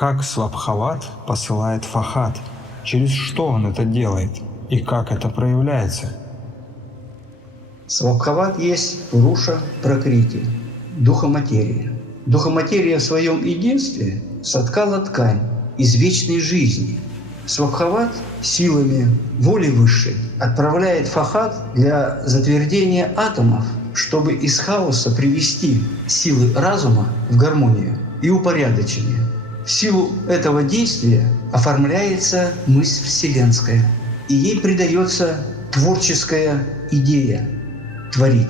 Как Свабхават посылает Фахат? Через что он это делает? И как это проявляется? Свабхават есть Пуруша Пракрити, духа материи. Духа материя в своем единстве соткала ткань из вечной жизни. Свабхават силами воли высшей отправляет Фахат для затвердения атомов, чтобы из хаоса привести силы разума в гармонию и упорядочение. В силу этого действия оформляется мысль вселенская, и ей придается творческая идея — творить.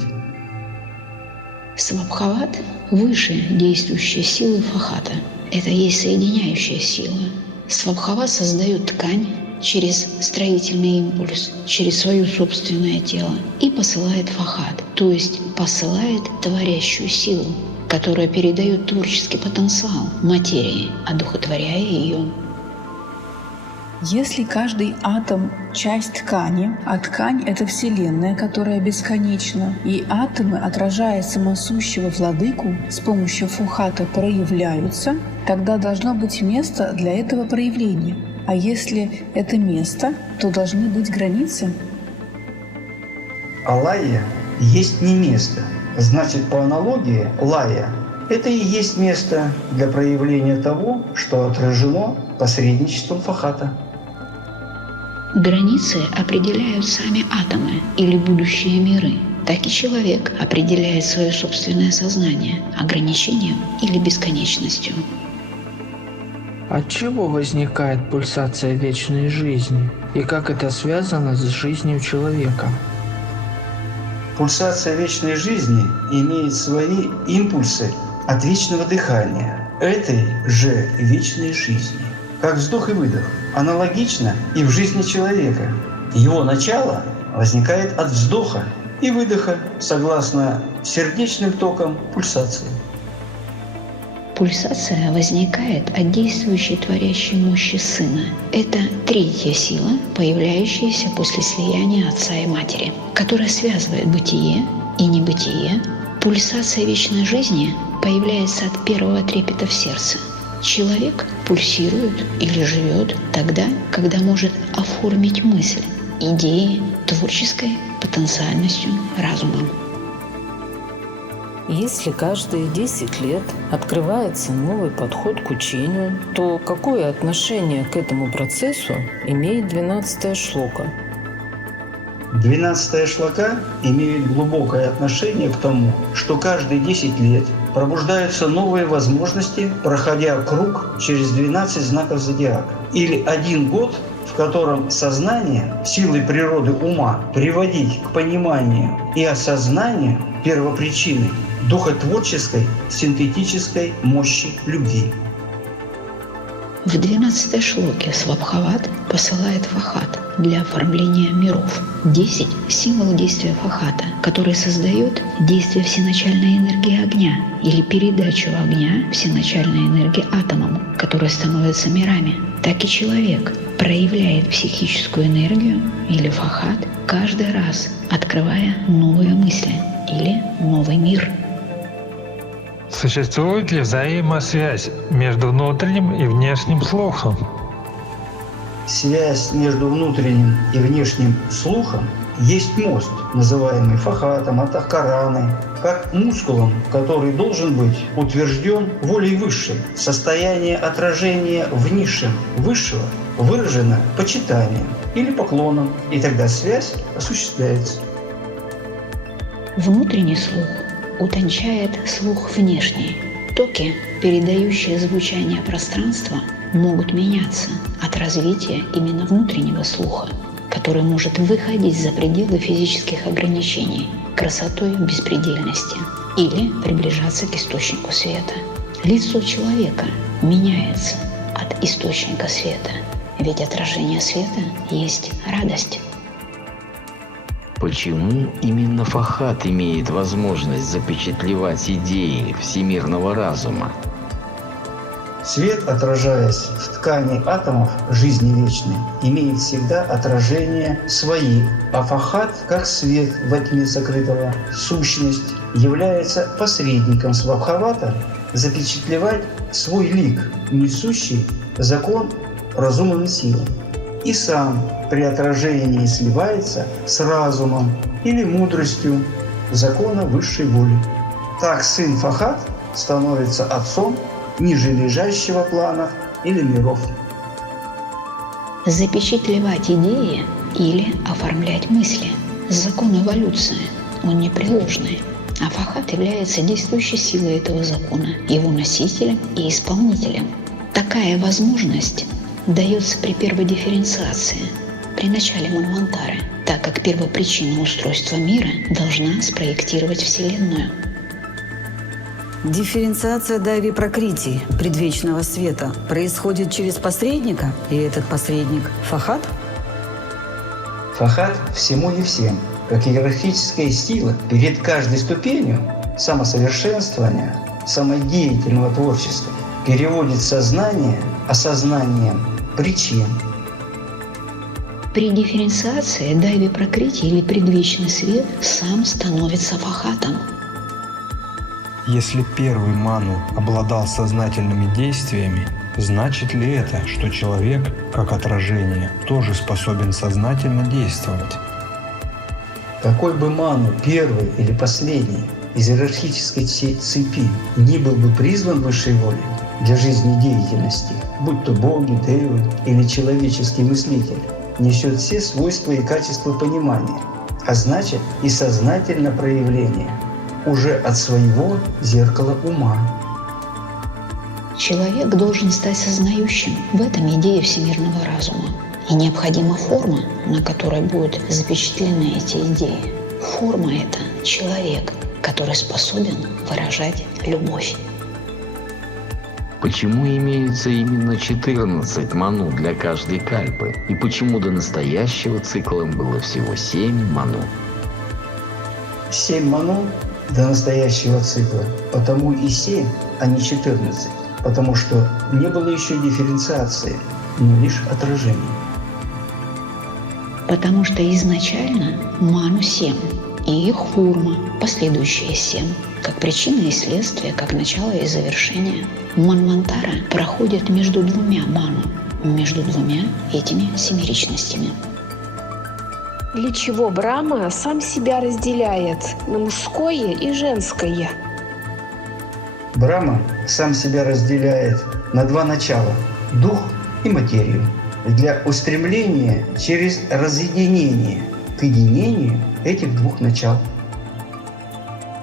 Свабхават – выше действующая силы Фахата. Это есть соединяющая сила. Свабхават создает ткань через строительный импульс, через свое собственное тело и посылает Фахат, то есть посылает творящую силу, которая передает творческий потенциал материи, одухотворяя ее. Если каждый атом – часть ткани, а ткань – это Вселенная, которая бесконечна, и атомы, отражая самосущего владыку, с помощью Фахата проявляются, тогда должно быть место для этого проявления. А если это место, то должны быть границы. А лая есть не место. Значит, по аналогии, лая – это и есть место для проявления того, что отражено посредничеством Фахата. Границы определяют сами атомы или будущие миры. Так и человек определяет свое собственное сознание ограничением или бесконечностью. От чего возникает пульсация вечной жизни? И как это связано с жизнью человека? Пульсация вечной жизни имеет свои импульсы от вечного дыхания, этой же вечной жизни. Как вздох и выдох. Аналогично и в жизни человека. Его начало возникает от вздоха и выдоха, согласно сердечным токам пульсации. Пульсация возникает от действующей творящей мощи Сына. Это третья сила, появляющаяся после слияния Отца и Матери, которая связывает бытие и небытие. Пульсация вечной жизни появляется от первого трепета в сердце. Человек пульсирует или живет тогда, когда может оформить мысль, идеи творческой потенциальностью разума. Если каждые 10 лет открывается новый подход к учению, то какое отношение к этому процессу имеет 12-я шлока? 12-я шлока имеет глубокое отношение к тому, что каждые 10 лет пробуждаются новые возможности, проходя круг через 12 знаков зодиака. Или один год, в котором сознание силой природы ума приводить к пониманию и осознанию первопричины духотворческой синтетической мощи любви. В 12-й шлоке Свабхават посылает Фахат для оформления миров. 10 – символ действия Фахата, который создает действие всеначальной энергии огня или передачу огня всеначальной энергии атомам, которые становятся мирами. Так и человек проявляет психическую энергию или Фахат каждый раз, открывая новые мысли или новый мир. Существует ли взаимосвязь между внутренним и внешним слухом? Связь между внутренним и внешним слухом есть мост, называемый Фахатом, Атахкараной, как мускулом, который должен быть утвержден волей высшей. Состояние отражения в низшем высшего выражено почитанием или поклоном, и тогда связь осуществляется. Внутренний слух утончает слух внешний. Токи, передающие звучание пространства, могут меняться от развития именно внутреннего слуха, который может выходить за пределы физических ограничений красотой беспредельности или приближаться к источнику света. Лицо человека меняется от источника света, ведь отражение света есть радость. Почему именно Фахат имеет возможность запечатлевать идеи всемирного разума? Свет, отражаясь в ткани атомов жизни вечной, имеет всегда отражение свои, а Фахат, как свет во тьме сокрытого, сущность, является посредником Свабхавата запечатлевать свой лик, несущий закон разумом и силой, и сам при отражении сливается с разумом или мудростью закона высшей воли. Так сын Фахат становится отцом ниже лежащего плана или миров. Запечатлевать идеи или оформлять мысли. Закон эволюции, он непреложный. А Фахат является действующей силой этого закона, его носителем и исполнителем. Такая возможность дается при первой дифференциации, при начале Манвантары, так как первопричина устройства мира должна спроектировать Вселенную. Дифференциация Дайви Пракрити, предвечного света, происходит через посредника, и этот посредник – Фахат? Фахат всему и всем, как иерархическая сила перед каждой ступенью самосовершенствования, самодеятельного творчества переводит сознание осознанием причин. При дифференциации Дайви Пракрити или предвечный свет сам становится Фахатом. Если первый ману обладал сознательными действиями, значит ли это, что человек, как отражение, тоже способен сознательно действовать? Какой бы ману, первый или последний, из иерархической цепи ни был бы призван высшей волей для жизнедеятельности, будь то боги, девы или человеческий мыслитель, несет все свойства и качества понимания, а значит и сознательное проявление уже от своего зеркала ума. Человек должен стать сознающим. В этом идея всемирного разума. И необходима форма, на которой будут запечатлены эти идеи. Форма – это человек, который способен выражать любовь. Почему имеются именно 14 ману для каждой кальпы? И почему до настоящего цикла было всего 7 ману? 7 ману до настоящего цикла, потому и 7, а не 14, потому что не было еще дифференциации, но лишь отражение. Потому что изначально ману 7, и их форма, последующие 7, как причина и следствие, как начало и завершение. Манвантара проходит между двумя ману, между двумя этими семеричностями. Для чего Брахма сам себя разделяет на мужское и женское? Брахма сам себя разделяет на два начала – дух и материю, для устремления через разъединение к единению этих двух начал.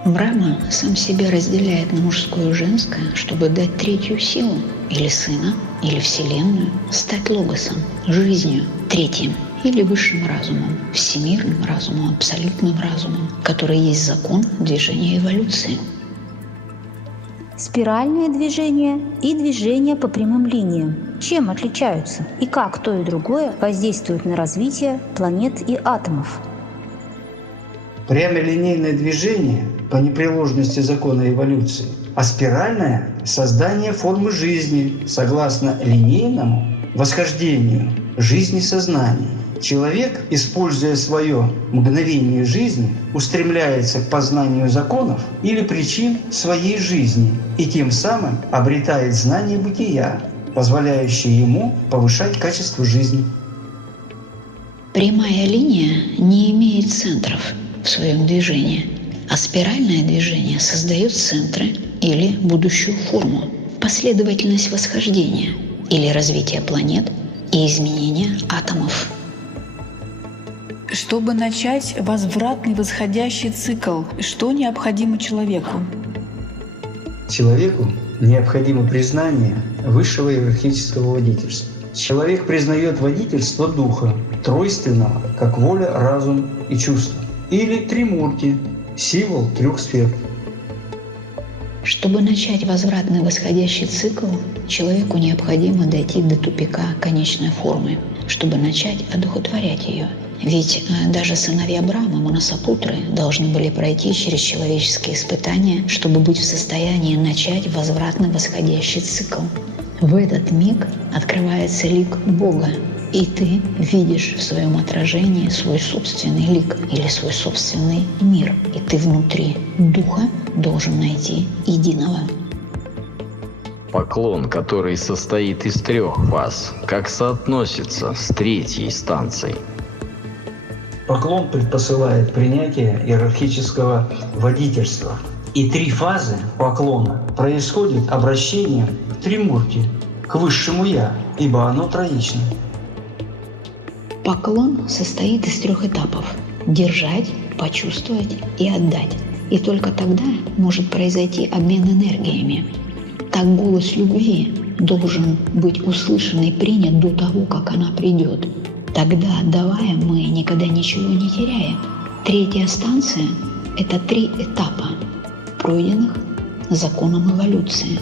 Брахма сам себя разделяет на мужское и женское, чтобы дать третью силу, или сына, или вселенную, стать логосом, жизнью, третьим, или высшим разумом, всемирным разумом, абсолютным разумом, который есть закон движения эволюции. Спиральное движение и движение по прямым линиям. Чем отличаются и как то и другое воздействует на развитие планет и атомов? Прямолинейное движение по непреложности закона эволюции, а спиральное – создание формы жизни согласно линейному восхождению жизни сознания. Человек, используя свое мгновение жизни, устремляется к познанию законов или причин своей жизни и тем самым обретает знание бытия, позволяющее ему повышать качество жизни. Прямая линия не имеет центров в своем движении, а спиральное движение создает центры или будущую форму, последовательность восхождения или развития планет и изменения атомов. Чтобы начать возвратный восходящий цикл, что необходимо человеку? Человеку необходимо признание высшего иерархического водительства. Человек признает водительство духа, тройственного, как воля, разум и чувство, или тримурти, символ трех сфер. Чтобы начать возвратный восходящий цикл, человеку необходимо дойти до тупика конечной формы, чтобы начать одухотворять ее. Ведь даже сыновья Брахмы, Манасапутры, должны были пройти через человеческие испытания, чтобы быть в состоянии начать возвратно восходящий цикл. В этот миг открывается лик Бога, и ты видишь в своем отражении свой собственный лик или свой собственный мир. И ты внутри духа должен найти единого. поклон, который состоит из 3 фаз, как соотносится с 3-й станцией? Поклон предпосылает принятие иерархического водительства. И 3 фазы поклона происходит обращением к Тримурти, к высшему Я, ибо оно троично. Поклон состоит из 3 этапов – держать, почувствовать и отдать. И только тогда может произойти обмен энергиями. Так голос любви должен быть услышан и принят до того, как она придет. Тогда, отдавая, мы никогда ничего не теряем. 3-я станция – это 3 этапа, пройденных законом эволюции.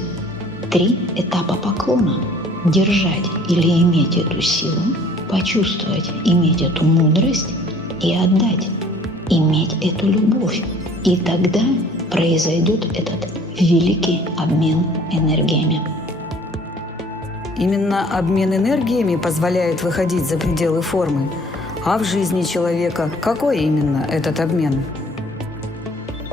3 этапа поклона – держать или иметь эту силу, почувствовать, иметь эту мудрость и отдать, иметь эту любовь. И тогда произойдет этот великий обмен энергиями. Именно обмен энергиями позволяет выходить за пределы формы. А в жизни человека какой именно этот обмен?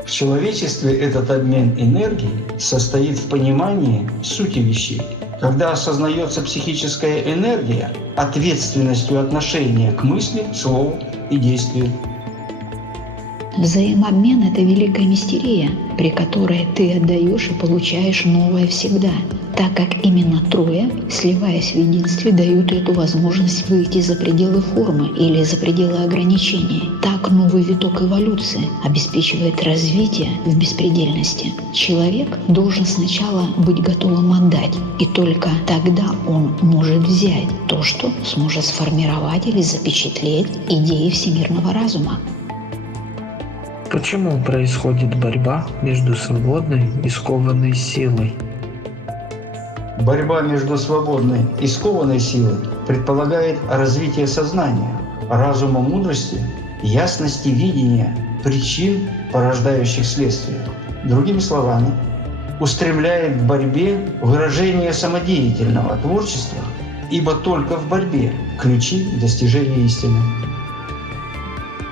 В человечестве этот обмен энергии состоит в понимании сути вещей. Когда осознается психическая энергия ответственностью отношения к мысли, слову и действию. Взаимообмен – это великая мистерия, при которой ты отдаешь и получаешь новое всегда, так как именно 3, сливаясь в единстве, дают эту возможность выйти за пределы формы или за пределы ограничений. Так новый виток эволюции обеспечивает развитие в беспредельности. Человек должен сначала быть готовым отдать, и только тогда он может взять то, что сможет сформировать или запечатлеть идеи всемирного разума. Почему происходит борьба между свободной и скованной силой? Борьба между свободной и скованной силой предполагает развитие сознания, разума, мудрости, ясности видения причин, порождающих следствия. Другими словами, устремляет к борьбе выражение самодеятельного творчества, ибо только в борьбе ключи к достижению истины.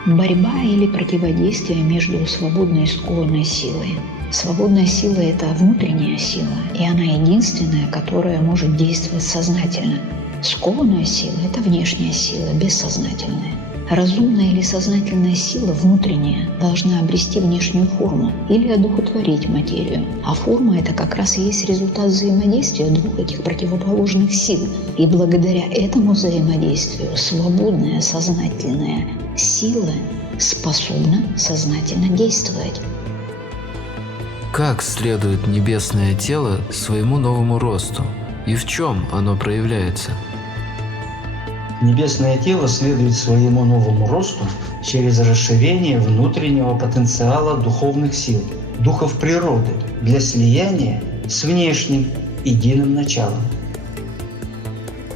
Борьба или противодействие между свободной и скованной силой. Свободная сила – это внутренняя сила, и она единственная, которая может действовать сознательно. Скованная сила – это внешняя сила, бессознательная. Разумная или сознательная сила внутренняя должна обрести внешнюю форму или одухотворить материю. А форма – это как раз и есть результат взаимодействия 2 этих противоположных сил. И благодаря этому взаимодействию свободная, сознательная сила способна сознательно действовать. Как следует небесное тело своему новому росту? И в чем оно проявляется? Небесное тело следует своему новому росту через расширение внутреннего потенциала духовных сил, духов природы, для слияния с внешним единым началом.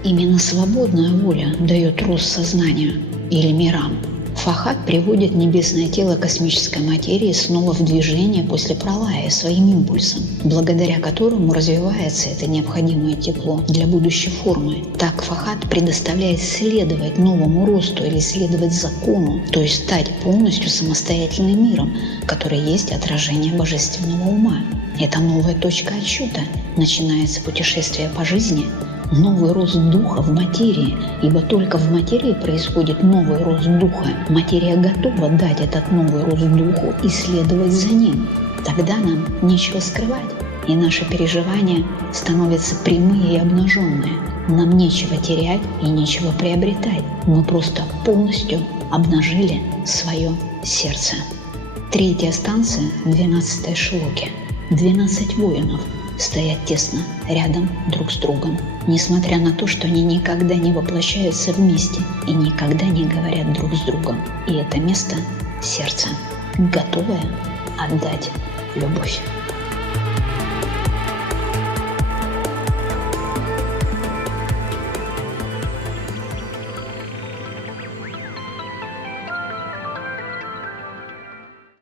Именно свободная воля дает рост сознанию или мирам. Фахат приводит небесное тело космической материи снова в движение после пролая своим импульсом, благодаря которому развивается это необходимое тепло для будущей формы. Так Фахат предоставляет следовать новому росту или следовать закону, то есть стать полностью самостоятельным миром, который есть отражение божественного ума. Это новая точка отсчета. Начинается путешествие по жизни, новый рост духа в материи, ибо только в материи происходит новый рост духа. Материя готова дать этот новый рост духу и следовать за ним. Тогда нам нечего скрывать, и наши переживания становятся прямые и обнаженные. Нам нечего терять и нечего приобретать. Мы просто полностью обнажили свое сердце. 3-я станция – 12-я шлоки. 12 воинов стоят тесно рядом друг с другом, несмотря на то, что они никогда не воплощаются вместе и никогда не говорят друг с другом. И это место – сердце, готовое отдать любовь.